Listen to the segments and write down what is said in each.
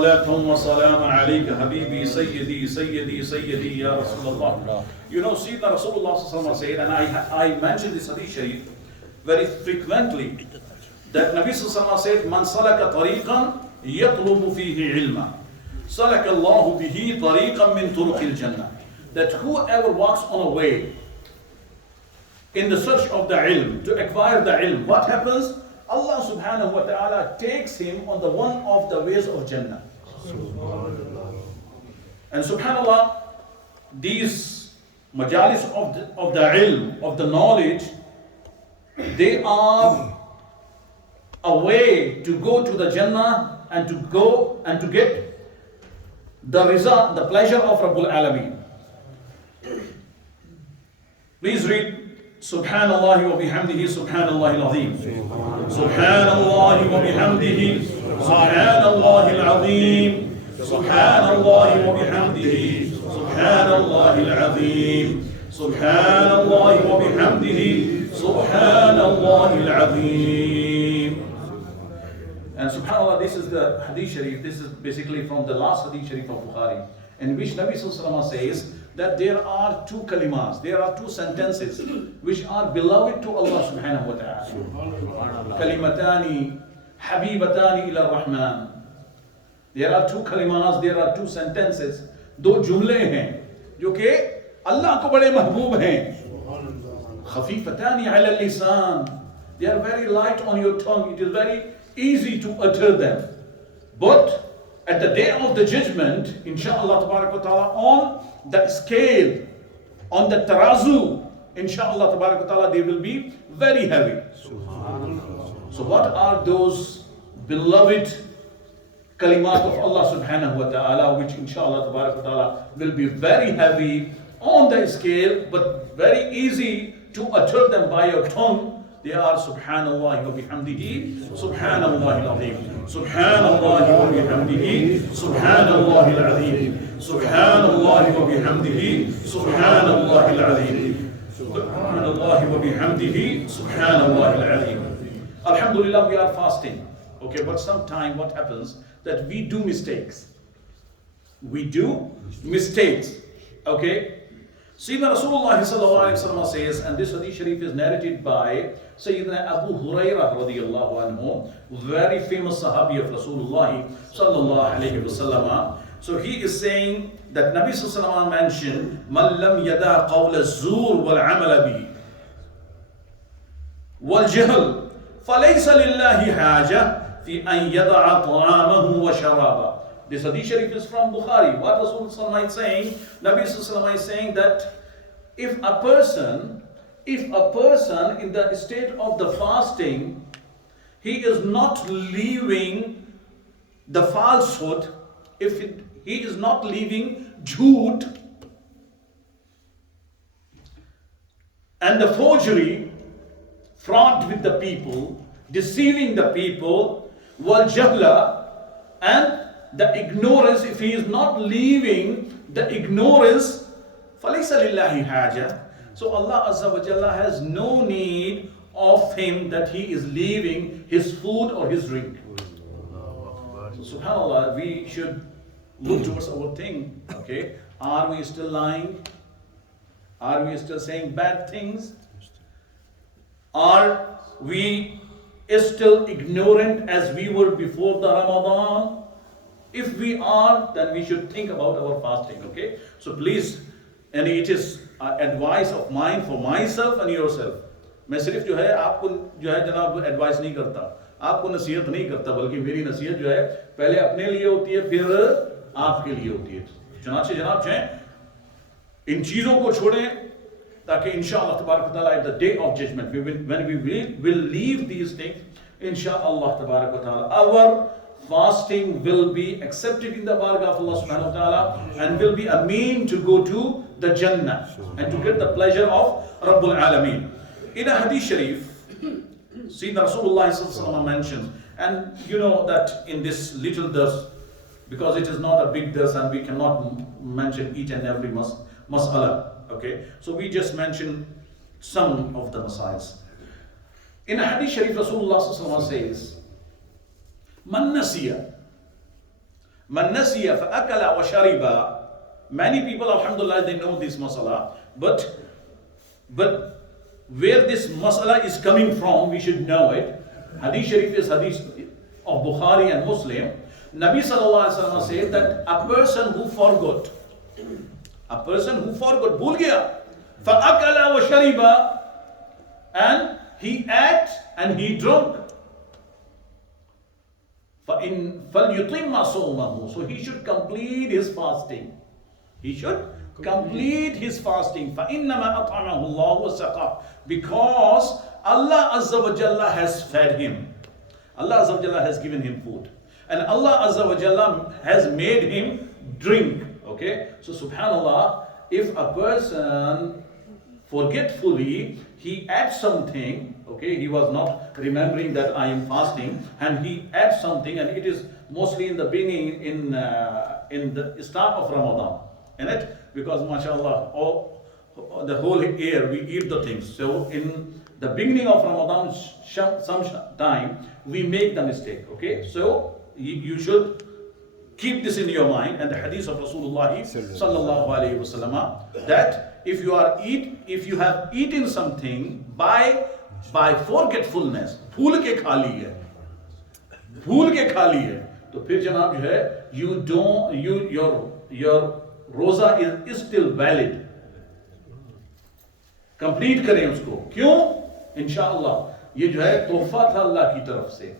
وسلام عليك حبيبي سيدي سيدي سيدي يا رسول الله. You know, Sayyidina Rasulullah said, and I mentioned this hadith sharif very frequently, that Nabi Sallallahu said, Man salaka tariqan yatlubu fihi ilma, salaka Allahu bihi tariqan min turuqil jannah. That whoever walks on a way in the search of the ilm, to acquire the ilm, what happens? Allah subhanahu wa ta'ala takes him on the one of the ways of Jannah. And subhanallah, these majalis of the ilm, of the knowledge, they are a way to go to the Jannah and to go and to get the result, the pleasure of Rabbul Alameen. Please read Subhanallah wa bihamdihi Subhanallah al-Azim. Subhanallah wa bihamdihi Subhanallah al-Azim. Subhanallah wa bihamdihi Subhanallah al-Azim. Subhanallah wa bihamdihi Subhanallah al-Azim. And subhanallah, this is the hadith sharif. This is basically from the last hadith sharif of Bukhari, in which Nabi Sallallahu says that there are two kalimas, there are two sentences which are beloved to Allah subhanahu wa ta'ala. Kalimatani habibatani ila rahman. There are two kalimas, there are two sentences, दो जुमले हैं जो कि अल्लाह को बड़े महबूब हैं. Khafifatani ala lisan. They are very light on your tongue. It is very easy to utter them. But at the day of the judgment, inshaAllah tabarak wa ta'ala, on the scale, on the tarazu, inshaAllah tabarak wa ta'ala, they will be very heavy. So what are those beloved kalimat of Allah subhanahu wa ta'ala, which inshaAllah tabarak wa ta'ala will be very heavy on the scale, but very easy to utter them by your tongue? They are Subhanallah wa bihamdihi Subhanallah al-Azim. Subhanallah wa bihamdihi Subhanallah al-Azim. Subhanallah wa bihamdihi Subhanallah al-Azim. Subhanallah wa bihamdihi Subhanallah al-Azim. Alhamdulillah, we are fasting. Okay, but sometimes what happens that we do mistakes. We do mistakes. Okay. Sayyidina Rasulullah sallallahu alayhi wa sallam says, and this hadith sharif is narrated by Sayyidina Abu Hurairah radiyallahu anhu, very famous sahabi of Rasulullah sallallahu alayhi wa sallam. So he is saying that Nabi sallallahu alayhi wa sallam mentioned, Man lam yada qawla az-zur wal amala bihi wal jahl falaysa lillahi haja fi an yada'a ta'amahu wa sharaba. This hadith sharif is from Bukhari. What Rasulullah is saying? Nabi Sallallahu is saying that if a person in the state of the fasting, he is not leaving the falsehood, he is not leaving jhoot and the forgery, fraud with the people, deceiving the people, wal jahla, and the ignorance, if he is not leaving the ignorance, فَلَيْسَ لِلَّهِ حَاجَةٌ. So Allah Azza wa Jalla has no need of him that he is leaving his food or his drink. So subhanAllah, we should look towards our thing. Okay, are we still lying? Are we still saying bad things? Are we still ignorant as we were before the Ramadan? If we are, then we should think about our fasting, okay? So please, and it is advice of mine for myself and yourself. मैं सिर्फ जो है आपको जो है जनाब advice नहीं करता, आपको नसीहत नहीं करता, बल्कि मेरी नसीहत जो है पहले अपने लिए होती है, फिर आपके लिए होती है. चनाचे जनाब जो है इन चीजों को छोड़ें ताकि इंशाअल्लाह तबारक व तआला at the day of judgment, when we will leave these things, इंशाअल्लाह तबारक व तआला, our fasting will be accepted in the bargah of Allah subhanahu wa ta'ala and will be a mean to go to the Jannah and to get the pleasure of Rabbul Alameen. In a hadith sharif, Sayyidina Rasulullah sallallahu alaihi wasallam mentions, and you know that in this little dars, because it is not a big dars and we cannot mention each and every mas'ala, okay, so we just mention some of the masails. In a hadith sharif, Rasulullah sallallahu alaihi wasallam says, Man nasiya Man nasiya fa'akala wa shariba. Many people, alhamdulillah, they know this masala, but where this masala is coming from, we should know it. Hadith Sharif is hadith of Bukhari and Muslim. Nabi sallallahu alaihi wasallam said that a person who forgot, bhul gaya, fa'akala wa shariba, and he ate and he drank. فَلْيُطِمَّ صَوْمَهُ. So he should complete his fasting. He should complete his fasting. فَإِنَّمَا أَطْعَمَهُ اللَّهُ وَسَقَاهُ. Because Allah Azza wa Jalla has fed him. Allah Azza wa Jalla has given him food. And Allah Azza wa Jalla has made him drink. Okay? So subhanallah, if a person forgetfully, he adds something, okay, he was not remembering that I am fasting, and he adds something, and it is mostly in the beginning, in the start of Ramadan, in it, because mashallah, the whole year we eat the things. So in the beginning of Ramadan, some time we make the mistake. Okay, so you should keep this in your mind, and the hadith of Rasulullah sallallahu alaihi wasallam, that if you have eaten something by forgetfulness, भूल के खा ली है, तो फिर जनाब जो है, your roza is still valid. Complete करें उसको. क्यों? इंशाअल्लाह ये जो है तोहफा था अल्लाह की तरफ से.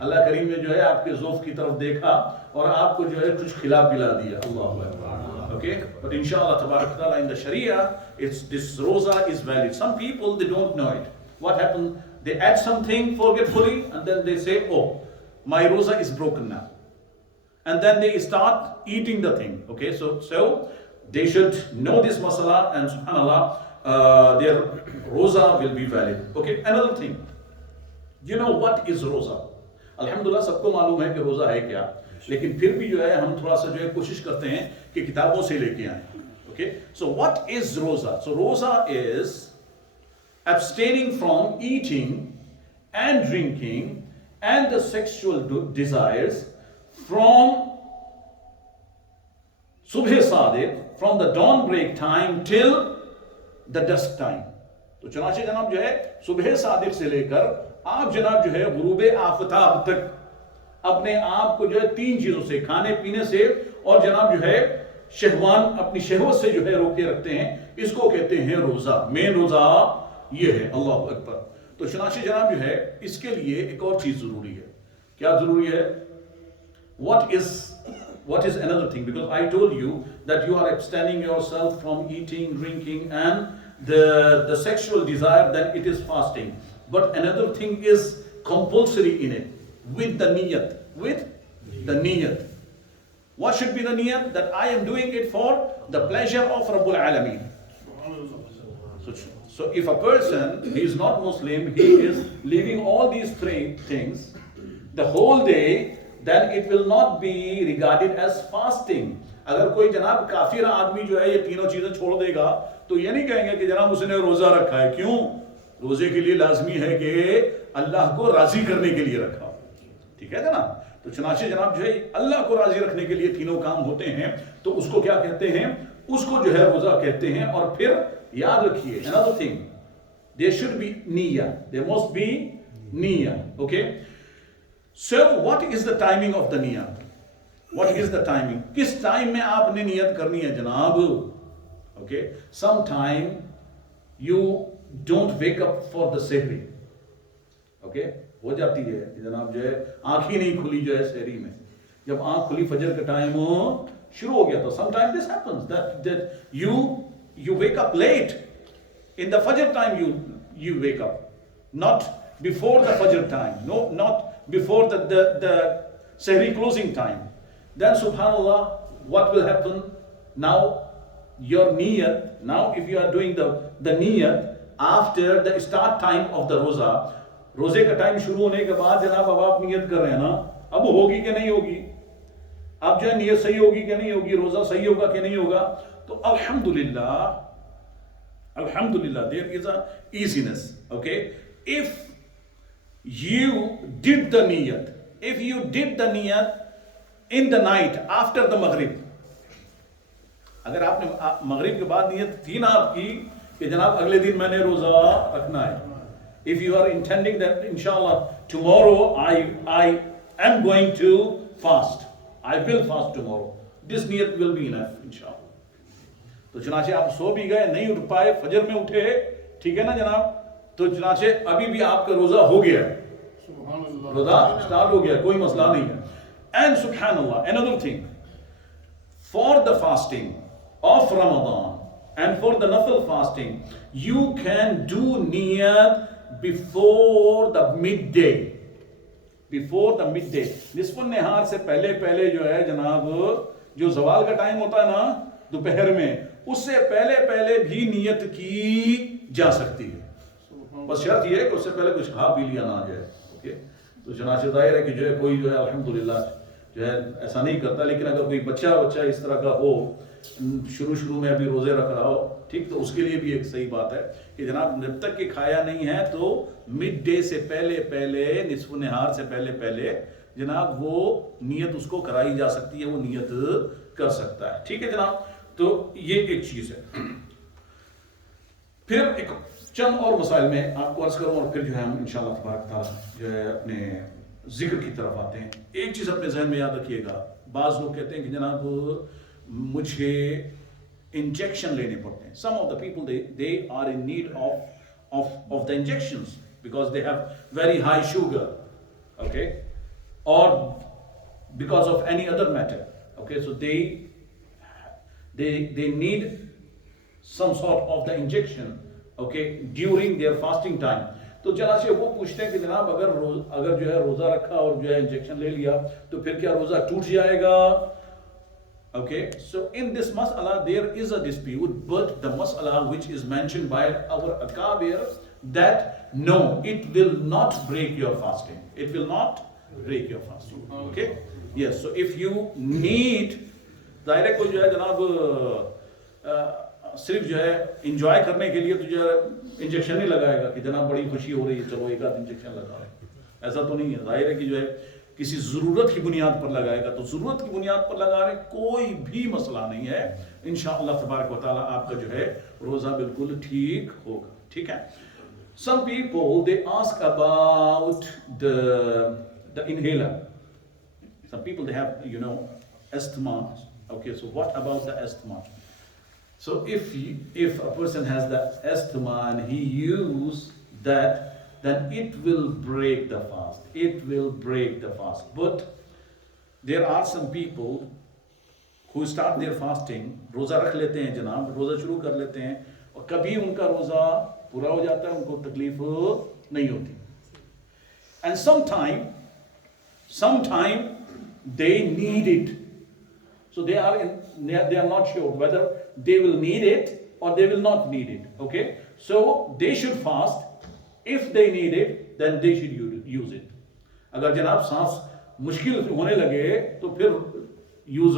अल्लाह करीम ने जो है आपके ज़ौफ़ की तरफ देखा और आपको जो है कुछ खिला पिला दिया. अल्लाहु Akbar. Okay, but inshallah tabarak ta'ala, in the Sharia, this roza is valid. Some people, they don't know it. What happened? They add something forgetfully, and then they say, oh, my roza is broken now, and then they start eating the thing. Okay, so they should know this masala, and subhanallah, their roza will be valid. Okay, another thing, you know what is roza? Alhamdulillah, सबको मालूम है कि रोजा है क्या, लेकिन फिर भी जो है हम थोड़ा सा जो है कोशिश करते हैं कि किताबों से लेके आए. Okay, so what is roza? So roza is abstaining from eating and drinking and the sexual desires from subh sadiq, from the dawn break time till the dusk time. तो चुनाचे जनाब जो है सुबह सादिक से लेकर आप जनाब जो है गुरूब आफताब तक अपने आप को जो है तीन चीजों से, खाने पीने से और जनाब जो है शहवान, अपनी शहवत से जो है रोके रखते हैं. इसको कहते हैं रोजा. मेन रोजा ये है. अल्लाहु अकबर. तो चुनाचे जनाब जो है इसके लिए एक और चीज जरूरी है. क्या जरूरी है? What is another thing? Because I told you that you are abstaining yourself from eating, drinking, and the sexual desire, then it is fasting. But another thing is compulsory in it, with the niyat. With the niyat. What should be the niyat? That I am doing it for the pleasure of Rabbul Alameen. So if a person, he is not Muslim, he is leaving all these three things the whole day, then it will not be regarded as fasting. अगर कोई जनाब काफिर आदमी जो है ये तीनों चीजें छोड़ देगा तो ये नहीं कहेंगे कि जनाब उसने रोजा रखा है. क्यों? रोजे के लिए लाजमी है कि अल्लाह को राजी करने के लिए रखा. ठीक है ना? तो चुनाचे जनाब जो है अल्लाह को राजी रखने के लिए तीनों काम होते हैं, तो उसको क्या कहते हैं? उसको जो है रोजा कहते हैं. और फिर याद रखिए, another thing, there should be niyyah. There must be niyyah. Okay? So what is the timing of the niyyah? What is the timing? किस टाइम में आपने नियत करनी है जनाब? Okay? Sometime you don't wake up for the sehri. Okay? हो जाती है जनाब जो है आँख ही नहीं खुली जो है सहरी में. जब आँख खुली फजर का टाइम शुरू हो गया तो sometimes this happens that you wake up late. In the fajr time you wake up, not before the fajr time. No, not before the sehri closing time. Then subhanallah, what will happen? Now your niyyat, now if you are doing the niyyat after the start time of the roza, रोजे का time शुरू होने के बाद जनाब अब आप नियत कर रहे हैं ना, अब होगी कि नहीं होगी, अब जो है नियत सही होगी कि नहीं होगी, रोजा सही होगा कि नहीं होगा. तो alhamdulillah there is a easiness. Okay, if you did the niyat in the night after the Maghrib. अगर आपने मगरिब के बाद नियत थी ना आपकी कि जनाब अगले दिन मैंने रोजा रखना है, if you are intending that inshallah tomorrow I am going to fast, I will fast tomorrow, this niyat will be enough inshallah. तो चुनाचे आप सो भी गए, नहीं उठ पाए, फजर में उठे, ठीक है ना जनाब, तो चुनाचे अभी भी आपका रोजा हो गया, रोजा स्टार्ट हो गया, कोई मसला नहीं है. And subhanallah, another thing, for the fasting of Ramadan and for the nafil fasting, you can do niyat before the midday. Before the midday. निस्फ़ुन निहार से पहले पहले जो है जनाब, जो जवाल का टाइम होता है ना दोपहर में, उससे पहले पहले भी नियत की जा सकती है. बस शर्त यह है कि उससे पहले कुछ खा पी लिया ना जाए. ओके, तो चुनाचे जाहिर है कि जो है कोई जो है अल्हम्दुलिल्लाह जो है ऐसा नहीं करता, लेकिन अगर कोई बच्चा इस तरह का हो, शुरू में अभी रोजे रख रहा हो, ठीक, तो उसके लिए भी एक सही बात है कि जनाब जब तक कि खाया नहीं है तो मिड डे से पहले पहले, निस्फ़ निहार से पहले पहले जनाब वो नियत उसको कराई जा सकती है, वो नियत कर सकता है. ठीक है जनाब, तो ये एक चीज है. फिर एक चंद और मसाइल में आपको अर्ज करूं और फिर जो है हम इंशाअल्लाह तबारक तआला जो है अपने जिक्र की तरफ आते हैं. एक चीज अपने जहन में याद रखिएगा, बाज लोग कहते हैं कि जनाब मुझे इंजेक्शन लेने पड़ते हैं. Some of the people they are in need of the injections because they have very high sugar, okay, और because of any other matter, okay, so they need some sort of the injection, okay, during their fasting time. तो जरा से वो पूछते हैं कि जनाब अगर जो है रोजा रखा और जो है इंजेक्शन ले लिया तो फिर क्या रोजा टूट जाएगा? Okay, so in this mas'ala there is a dispute, but the mas'ala which is mentioned by our akabir that no, it will not break your fasting. It will not break your fasting. Okay, yes. So if you need, जाहिर है कोई जो है जनाब सिर्फ जो है enjoy करने के लिए तो जो है इंजेक्शन नहीं लगाएगा कि जनाब बड़ी खुशी हो रही है चलो एक आध इंजेक्शन लगाओ, ऐसा तो नहीं है. जाहिर है कि जो है किसी ज़रूरत की बुनियाद पर लगाएगा, तो ज़रूरत की बुनियाद पर लगा रहे कोई भी मसला नहीं है, इंशाअल्लाह तबारक व तआला आपका जो है रोज़ा बिल्कुल ठीक होगा. ठीक है. Some people they ask about the inhaler. Some people they have asthma. Okay, so what about the asthma? So if a person has the asthma and he use that, then it will break the fast. It will break the fast. But there are some people who start their fasting, रोज़ा रख लेते हैं जनाब, रोज़ा शुरू कर लेते हैं और कभी उनका रोज़ा पूरा हो जाता है, उनको तकलीफ नहीं होती. And sometime they need it. So they are not sure whether they will need it or they will not need it. Okay, so they should fast. If they need it, then they should use it. अगर जनाब सांस मुश्किल होने लगे तो फिर use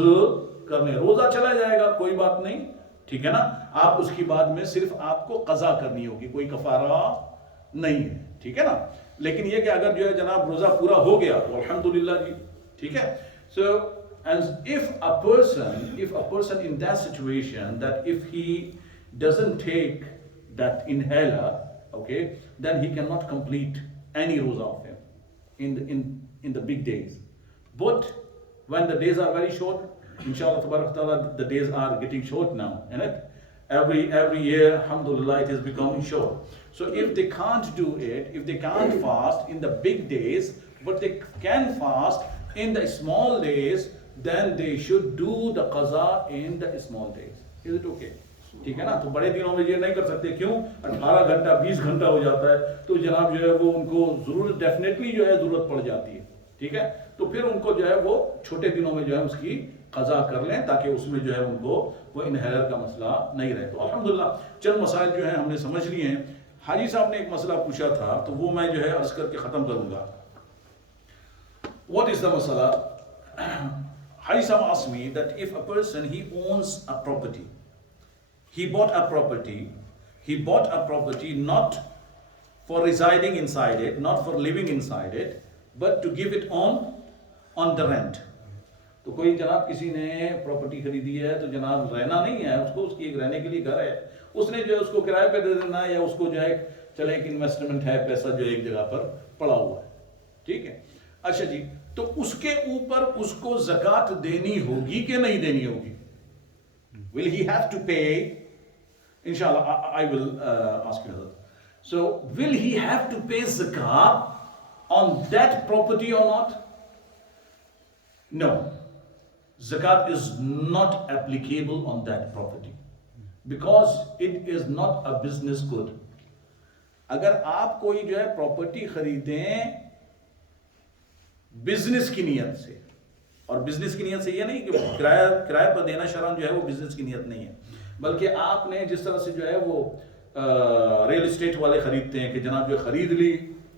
करने, रोजा चला जाएगा कोई बात नहीं, ठीक है ना. आप उसकी बाद में सिर्फ आपको कज़ा करनी होगी, कोई कफारा नहीं है, ठीक है ना. लेकिन ये कि अगर जो है जनाब रोजा पूरा हो गया तो अल्हम्दुलिल्लाह जी, ठीक है. So and if a person in that situation, that if he doesn't take that inhaler, okay, then he cannot complete any roza of him in the big days. But when the days are very short, inshallah tabarak ta'ala, the days are getting short now, isn't it? Every year, alhamdulillah, it is becoming short. So if they can't do it, if they can't fast in the big days, but they can fast in the small days, then they should do the qaza in the small days. Is it okay? ठीक है ना. तो बड़े दिनों में ये नहीं कर सकते, क्यों? 18 घंटा 20 घंटा हो जाता है, तो जनाब जो है वो उनको जरूरत डेफिनेटली जो है जरूरत पड़ जाती है, ठीक है. तो फिर उनको जो है वो छोटे दिनों में जो है उसकी कज़ा कर लें ताकि उसमें जो है उनको वो इनहेलर का मसला नहीं रहे. तो अल्हम्दुलिल्लाह चंद मसाइल जो है हमने समझ लिए हैं. हाजी साहब ने एक मसला पूछा था तो वो मैं जो है अर्ज करके ख़त्म करूँगा. What is the masala? Haji Sahab asked me that if a person he owns a property, he bought a property not for residing inside it, not for living inside it, but to give it on the rent. तो कोई जनाब किसी ने property खरीदी है तो जनाब रहना नहीं है उसको, उसकी एक रहने के लिए घर है, उसने जो है उसको किराए पे दे देना है, या उसको जो है चले एक इन्वेस्टमेंट है, पैसा जो एक जगह पर पड़ा हुआ है, ठीक है। अच्छा जी, तो उसके ऊपर उसको ज़कात देनी होगी कि नहीं देनी होगी? Will he have to pay? इंशाल्लाह I will ask you that. So will he have to pay ज़कात on that property or not? No, ज़कात is not applicable on that property because it is not a business good. अगर आप कोई जो है property खरीदें business की नियत से, और बिजनेस की नियत से ये नहीं कि किराए पर देना शरअन जो है वो बिजनेस की नियत नहीं है, बल्कि आपने जिस तरह से जो है वो रियल एस्टेट वाले खरीदते हैं कि जनाब जो खरीद ली,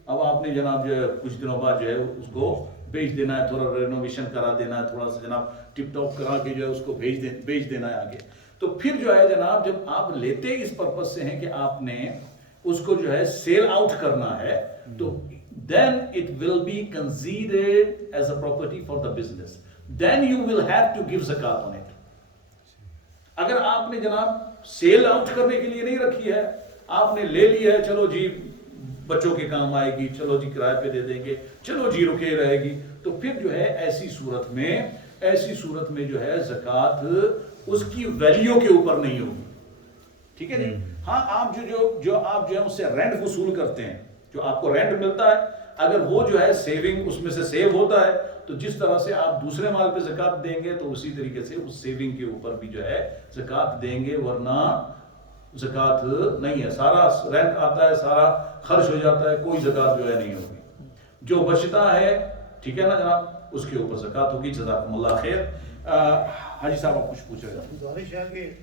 अब आपने जनाब जो है कुछ दिनों बाद जो है उसको बेच देना है, थोड़ा रेनोवेशन करा देना है, थोड़ा सा जनाब टिप टॉप करा के जो है उसको बेच देना है आगे। तो फिर जो है जनाब जब आप लेते इस पर्पज से हैं कि आपने उसको जो है सेल आउट करना है, तो then it will be considered as a property for the business, then you will have to give zakat on it. अगर आपने जनाब सेल आउट करने के लिए नहीं रखी है, आपने ले ली है, चलो जी बच्चों के काम आएगी, चलो जी किराए पे दे देंगे, चलो जी रुके रहेगी, तो फिर जो है ऐसी सूरत में जो है ज़कात उसकी वैल्यू के ऊपर नहीं होगी, ठीक है जी। हाँ, आप जो आप जो है उससे रेंट वसूल करते हैं, जो आपको रेंट मिलता है, अगर वो जो है सेविंग उसमें से सेव होता है, तो जिस तरह से आप दूसरे माल पे ज़कात देंगे तो उसी तरीके से उस सेविंग के ऊपर भी जो है ज़कात देंगे, वरना ज़कात नहीं है। सारा रेंट आता है, सारा खर्च हो जाता है, कोई ज़कात जो है नहीं होगी। जो बचता है, ठीक है ना जनाब, उसके ऊपर ज़कात होगी। जज़ाकुमुल्लाह खैर। हाजी साहब आप कुछ पूछ रहे थे?